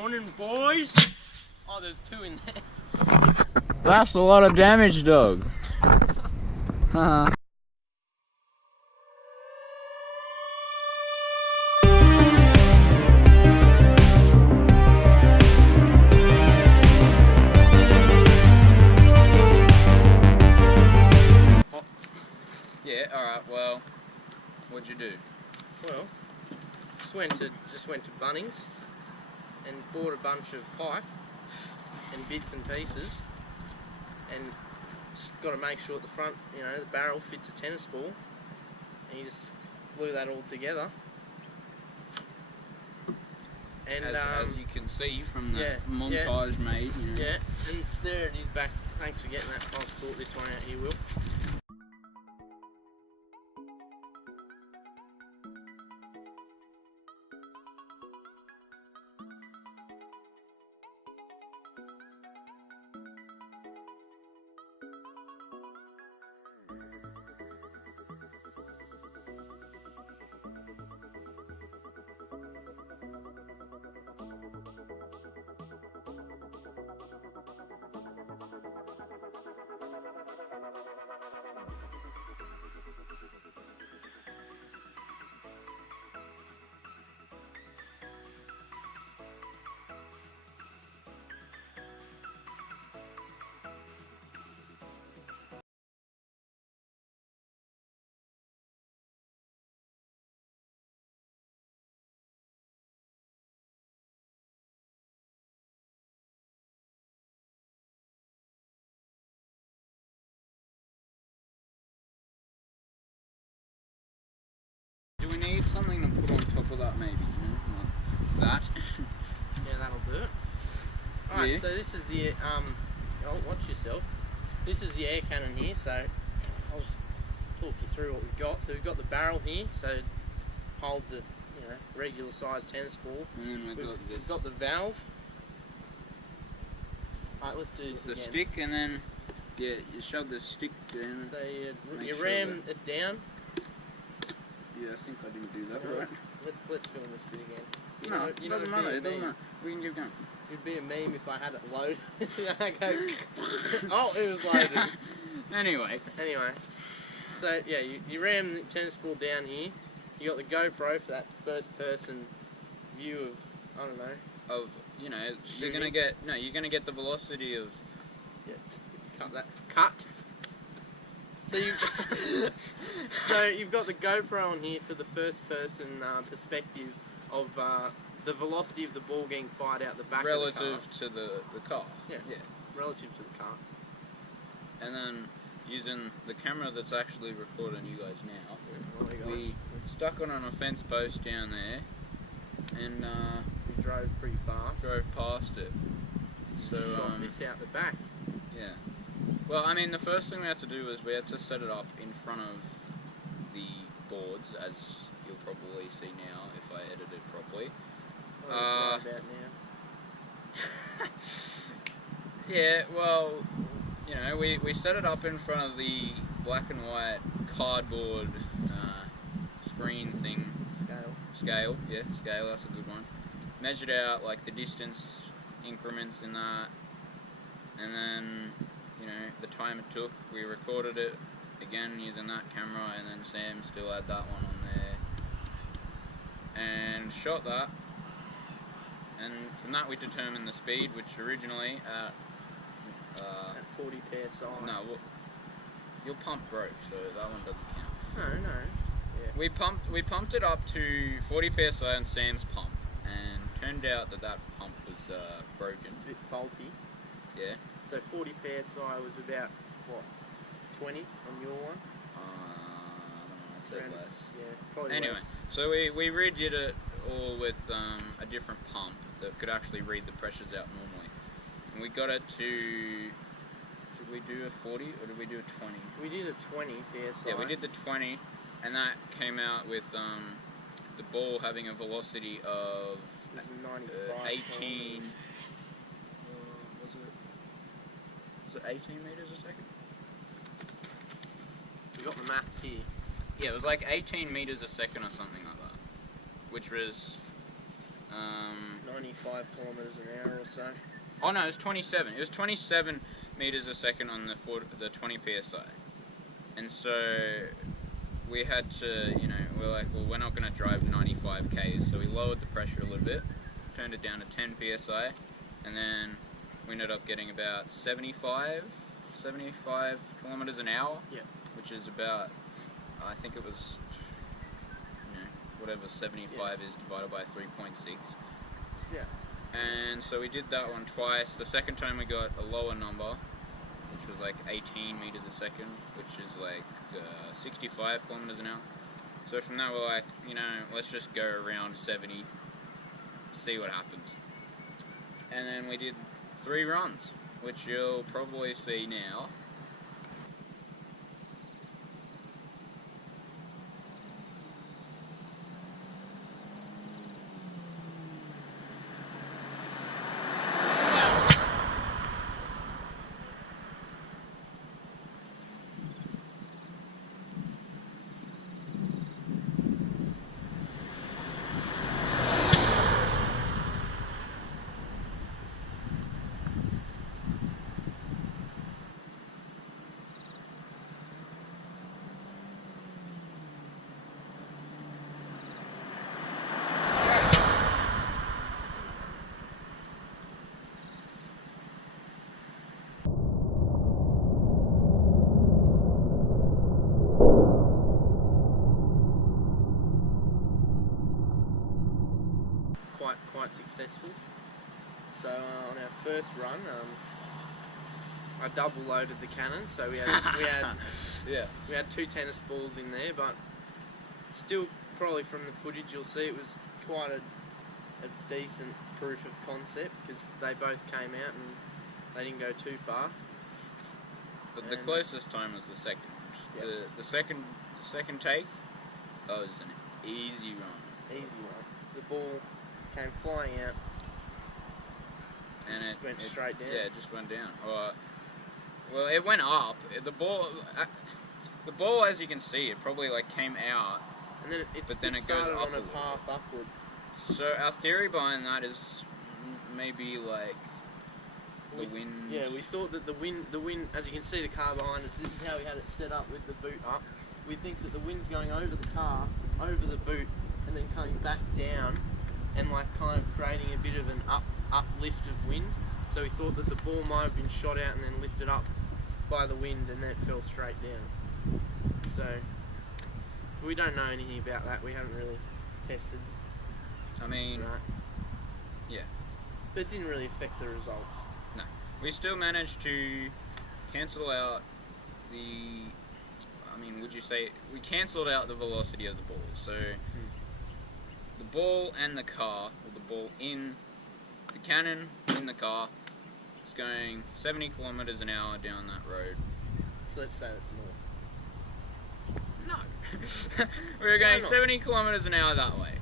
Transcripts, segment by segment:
Morning, boys. Oh, there's two in there. That's a lot of damage, dog. Haha. Yeah, alright, well, what'd you do? Well, just went to Bunnings and bought a bunch of pipe and bits and pieces, and just got to make sure at the front, you know, the barrel fits a tennis ball, and you just glue that all together. And as you can see from the montage made, you know. Yeah, and there it is back. Thanks for getting that. I'll sort this one out here, Will. Do we need something to put on top of that maybe, you know, like that? Yeah, that'll do it. Alright, Yeah. so this is the, watch yourself. This is the air cannon here, so I'll just talk you through what we've got. So we've got the barrel here, so it holds a, you know, regular sized tennis ball. And We've got the valve. Alright, let's do this the again. stick, and then, yeah, you shove the stick down. So you Make ram sure it down. Yeah, I think I didn't do that right. Let's film this bit again. No, it doesn't matter, it doesn't matter. We can keep going. It'd be a meme if I had it loaded. Oh, it was loaded. Anyway, so yeah, you ram the tennis ball down here. You got the GoPro for that first person view of, I don't know. of, you know, you're gonna get the velocity of. Yeah, cut that. Cut. So you've got the GoPro on here for the first person perspective of the velocity of the ball getting fired out the back Relative of to the car. Yeah. Yeah. Relative to the car. And then using the camera that's actually recording you guys now, we stuck it on a fence post down there, and we drove pretty fast. Drove past it. So this out the back. Yeah. Well, I mean, the first thing we had to do was we had to set it up in front of the boards, as you'll probably see now if I edit it properly. About now. Yeah, well, you know, we set it up in front of the black and white cardboard screen thing. Scale, yeah, scale, that's a good one. Measured out, like, the distance increments in that, and then, you know, the time it took. We recorded it again using that camera, and then Sam still had that one on there, and shot that. And from that we determined the speed, which originally at 40 psi. No, well, your pump broke, so that one doesn't count. No. Yeah. We pumped it up to 40 psi on Sam's pump, and turned out that pump was broken. It's a bit faulty. Yeah. So 40 psi was about what, 20 on your one? I don't know. I'd say less. Yeah, probably anyway, less. so we redid it all with a different pump that could actually read the pressures out normally. And we got it to, did we do a 40 or did we do a 20? We did a 20 psi. Yeah, we did the 20, and that came out with the ball having a velocity of 18. Was it 18 meters a second? We got the maths here. Yeah, it was like 18 meters a second or something like that, which was 95 kilometres an hour or so. Oh no, it was 27. It was 27 meters a second on the 20 psi. And so we had to, you know, we're like, well, we're not going to drive 95 k's, so we lowered the pressure a little bit, turned it down to 10 psi, and then we ended up getting about 75 kilometres an hour, Yep. which is about, I think it was, you know, whatever 75 is divided by 3.6. Yeah. And so we did that one twice. The second time we got a lower number, which was like 18 meters a second, which is like 65 kilometers an hour. So from that we're like, you know, let's just go around 70, see what happens. And then we did 3 runs, which you'll probably see now. Quite successful. So on our first run, I double loaded the cannon, so we had 2 tennis balls in there, but still, probably from the footage you'll see it was quite a decent proof of concept, because they both came out and they didn't go too far. But the closest time was the second. Yep. The second take, that was an easy run. Easy one. The ball came flying out And it went straight down. Yeah, it just went down. Well, it went up. The ball, as you can see, it probably like came out, and then it goes started up on a path upwards. So our theory behind that is maybe like the wind. Yeah, we thought that the wind, as you can see the car behind us, this is how we had it set up with the boot up. We think that the wind's going over the car, over the boot, and then coming back down, and like kind of creating a bit of an uplift of wind. So we thought that the ball might have been shot out and then lifted up by the wind, and then it fell straight down. So we don't know anything about that. We haven't really tested. I mean, right. Yeah. But it didn't really affect the results. No. We still managed to cancel out would you say, we cancelled out the velocity of the ball. So the ball and the car, or the ball in the cannon in the car, is going 70 kilometers an hour down that road. So let's say that's north. No. We were going 70 kilometers an hour that way.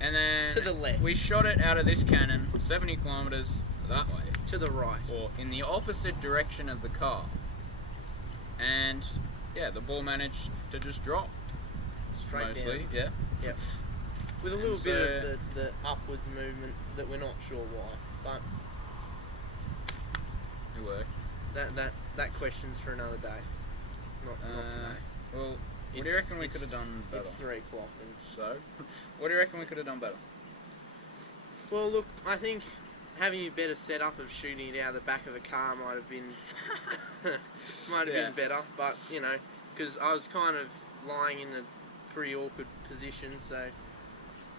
And then to the left. We shot it out of this cannon 70 kilometers that way. To the right. Or in the opposite direction of the car. And yeah, the ball managed to just drop. Straight mostly, down. Yeah. Yep. With a little bit of the upwards movement that we're not sure why. But it worked. That question's for another day. Not today. Well, what do you reckon we could have done better? It's 3 o'clock. So, what do you reckon we could have done better? Well, look, I think having a better setup of shooting it out of the back of a car might have been been better. But you know, because I was kind of lying in a pretty awkward position, so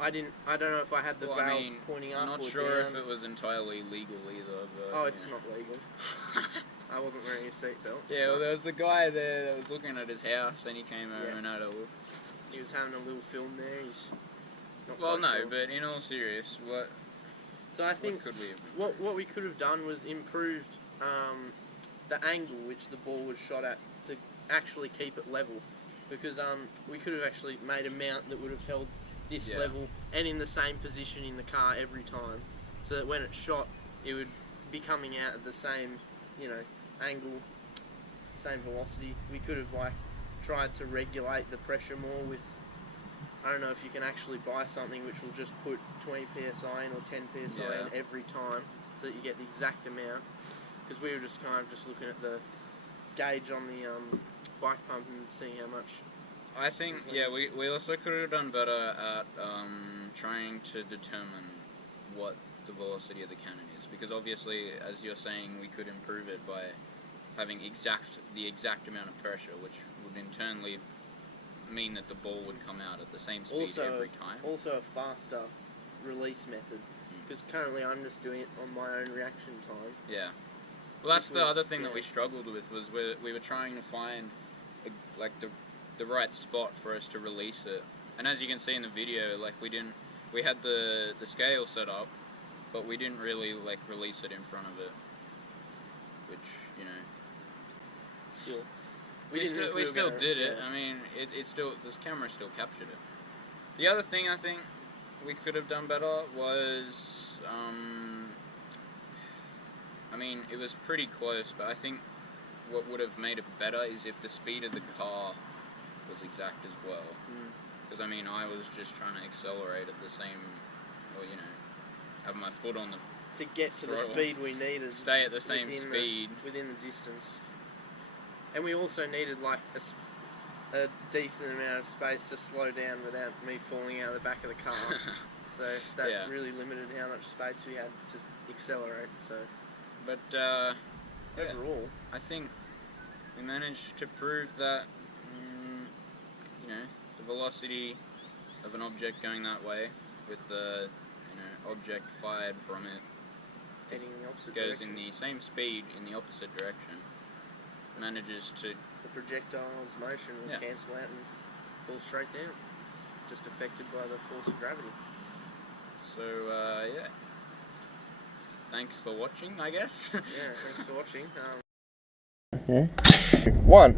I don't know if I had the barrels pointing up. I'm not or sure down. if it was entirely legal either. But, oh, it's not legal. I wasn't wearing a seatbelt. Yeah, well, there was the guy there that was looking at his house, and he came over and had a look. He was having a little film there. He's not well, no, sure. but in all serious, what? So I think what could we have? What we could have done was improved the angle which the ball was shot at to actually keep it level, because we could have actually made a mount that would have held this level and in the same position in the car every time, so that when it shot, it would be coming out at the same, angle, same velocity. We could have tried to regulate the pressure more with I don't know if you can actually buy something which will just put 20 psi in or 10 psi in every time, so that you get the exact amount. Because we were just kind of just looking at the gauge on the bike pump and seeing how much. I think, yeah, we also could have done better at trying to determine what the velocity of the cannon is, because obviously, as you're saying, we could improve it by having the exact amount of pressure, which would in turn mean that the ball would come out at the same speed every time. Also a faster release method, because currently I'm just doing it on my own reaction time. Yeah. Well, that's the other thing that we struggled with, was we were trying to find the right spot for us to release it. And as you can see in the video, like we had the scale set up, but we didn't really release it in front of it, which, you know, Still, we still did it. I mean, this camera still captured it. The other thing I think we could have done better was, I mean, it was pretty close, but I think what would have made it better is if the speed of the car was exact as well. Because, I mean, I was just trying to accelerate at the same, or, you know, have my foot on the to get to throttle, the speed we needed. Stay at the same speed. Within the distance. And we also needed, like, a decent amount of space to slow down without me falling out of the back of the car. So that really limited how much space we had to accelerate. So, but overall, I think we managed to prove that you know, the velocity of an object going that way, with the object fired from it, heading in the opposite goes direction. in the same speed in the opposite direction. Manages to the projectile's motion will cancel out and fall straight down, just affected by the force of gravity. So yeah, thanks for watching, I guess. Yeah, thanks for watching. 1